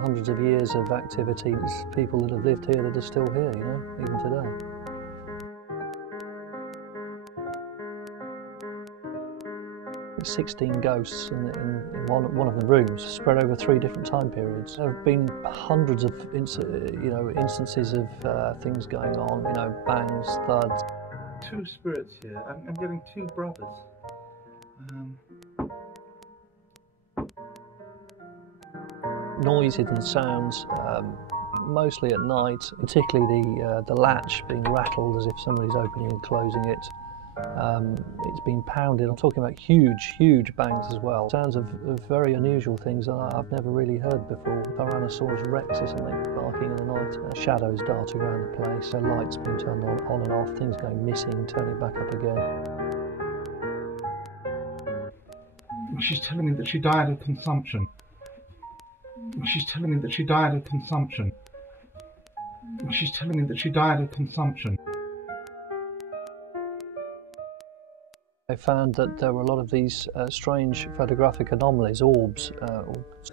Hundreds of years of activity, there's people that have lived here that are still here, you know, even today. There's 16 ghosts in one of the rooms, spread over 3 different time periods. There have been hundreds of instances of things going on, you know, bangs, thuds. 2 spirits here. I'm getting 2 brothers. Noises and sounds, mostly at night, particularly the latch being rattled as if somebody's opening and closing it. It's been pounded. I'm talking about huge bangs as well. Sounds of very unusual things that I've never really heard before. Tyrannosaurus rex or something barking in the night. Shadows darting around the place. Lights being turned on and off. Things going missing, turning back up again. She's telling me that she died of consumption. She's telling me that she died of consumption. She's telling me that she died of consumption. I found that there were a lot of these strange photographic anomalies, orbs.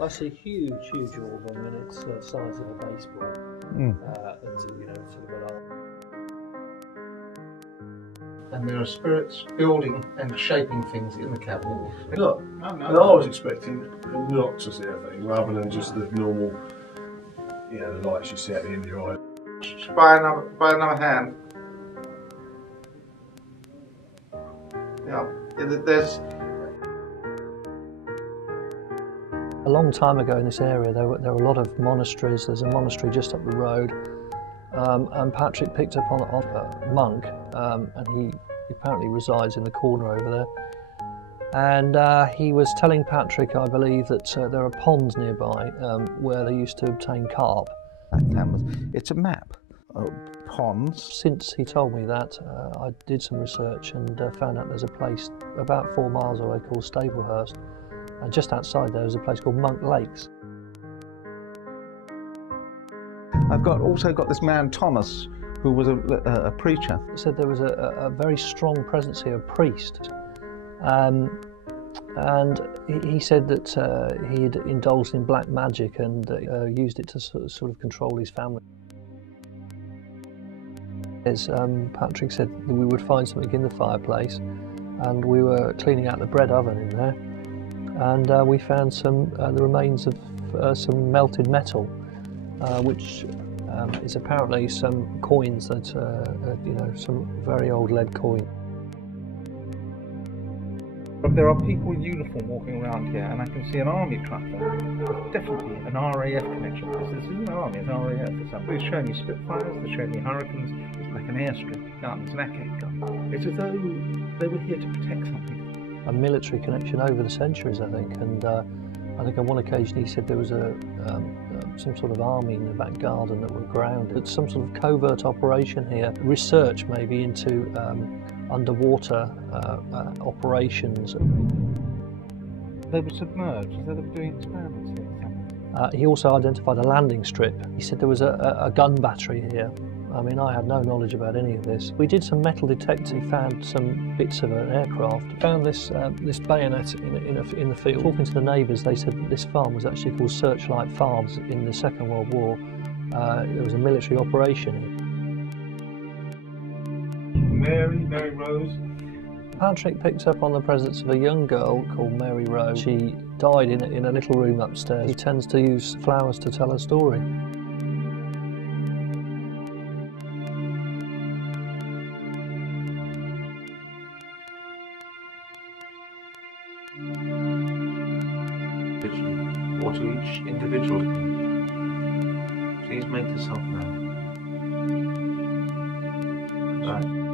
I see huge orb. I mean, it's the size of a baseball. And there are spirits building and shaping things in the cabinet. Look, and I was expecting a Noxus thing rather than just the normal, you know, the lights you see at the end of your eye. Buy another hand. Yeah, there's... A long time ago in this area there were a lot of monasteries. There's a monastery just up the road, and Patrick picked up on a monk, and he apparently resides in the corner over there. And he was telling Patrick, I believe, that there are ponds nearby where they used to obtain carp. It's a map. Ponds. Since he told me that, I did some research and found out there's a place about 4 miles away called Staplehurst, and just outside there is a place called Monk Lakes. I've also got this man Thomas, who was a preacher. He said there was a very strong presence here, a priest, and he said that he had indulged in black magic and used it to sort of control his family. As Patrick said, that we would find something in the fireplace, and we were cleaning out the bread oven in there, and we found the remains of some melted metal, which is apparently some coins that some very old lead coin. There are people in uniform walking around here, and I can see an army truck there. There's definitely an RAF connection. This isn't an army, it's RAF. It's showing you Spitfires, they're showing you Hurricanes. It's like an airstrip gun, it's an AK gun. It's as though they were here to protect something. A military connection over the centuries, I think, and I think on one occasion he said there was some sort of army in the back garden that were grounded. It's some sort of covert operation here, research maybe into underwater operations. They were submerged, so they were doing experiments here. He also identified a landing strip. He said there was a gun battery here. I mean, I had no knowledge about any of this. We did some metal detecting, found some bits of an aircraft. Found this bayonet in the field. Talking to the neighbours, they said that this farm was actually called Searchlight Farms in the Second World War. There was a military operation. Mary Rose. Patrick picked up on the presence of a young girl called Mary Rose. She died in a little room upstairs. He tends to use flowers to tell her story. Or to each individual. Please make yourself known. Right.